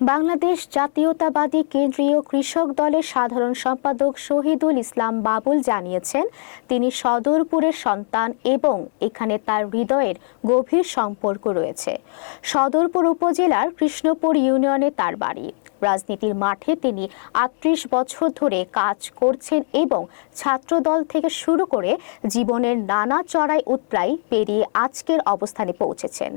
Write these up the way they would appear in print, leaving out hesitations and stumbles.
বাংলাদেশ জাতীয়তাবাদী কেন্দ্রীয় কৃষক দলের সাধারণ সম্পাদক শহীদুল ইসলাম বাবুল জানিয়েছেন, তিনি সদরপুরের সন্তান এবং এখানে তার হৃদয়ের গভীর সম্পর্ক রয়েছে। সদরপুর উপজেলার কৃষ্ণপুর ইউনিয়নে তার বাড়ি। রাজনীতির মাঠে তিনি ৩৮ বছর ধরে কাজ করছেন এবং ছাত্রদল থেকে শুরু করে জীবনের নানা চড়াই উৎরাই পেরিয়ে আজকের অবস্থানে পৌঁছেছেন।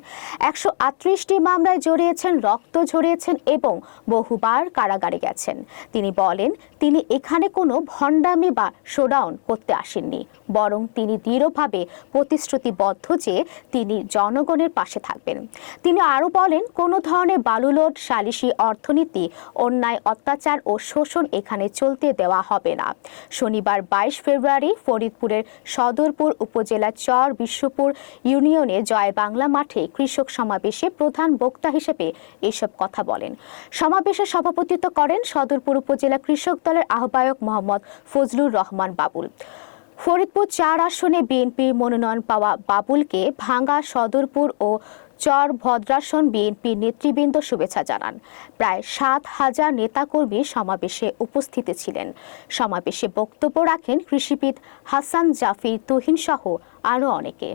১৩৮টি মামলায় জড়িয়েছেন, রক্ত ঝরিয়েছেন এবং বহুবার কারাগারে গেছেন। তিনি বলেন, তিনি এখানে কোনো ভণ্ডামি বা শোডাউন করতে আসেননি, বরং তিনি দৃঢ়ভাবে প্রতিশ্রুতিবদ্ধ যে তিনি জনগণের পাশে থাকবেন। তিনি আরও বলেন, কোনো ধরনের বালুলোড, সালিসি অর্থনীতি, অন্যায়, অত্যাচার ও শোষণ এখানে চলতে দেওয়া হবে না। শনিবার ২২ ফেব্রুয়ারি ফরিদপুরের সদরপুর উপজেলার চর বিশ্বপুর ইউনিয়নে জয় বাংলা মাঠে কৃষক সমাবেশে প্রধান বক্তা হিসেবে এসব কথা বলেন। সমাবেশে সভাপতিত্ব করেন সদরপুর উপজেলা কৃষক দলের আহ্বায়ক মোহাম্মদ ফজলুর রহমান বাবুল। ফরিদপুর ৪ আসনে বিএনপির মনোনয়ন পাওয়া বাবুলকে ভাঙ্গা, সদরপুর ও চর ভদ্রাসন বিএনপির নেতৃবৃন্দ শুভেচ্ছা জানান। প্রায় ৭,০০০ নেতাকর্মী সমাবেশে উপস্থিত ছিলেন। সমাবেশে বক্তব্য রাখেন কৃষিবিদ হাসান জাফির তুহিন সহ আরও অনেকে।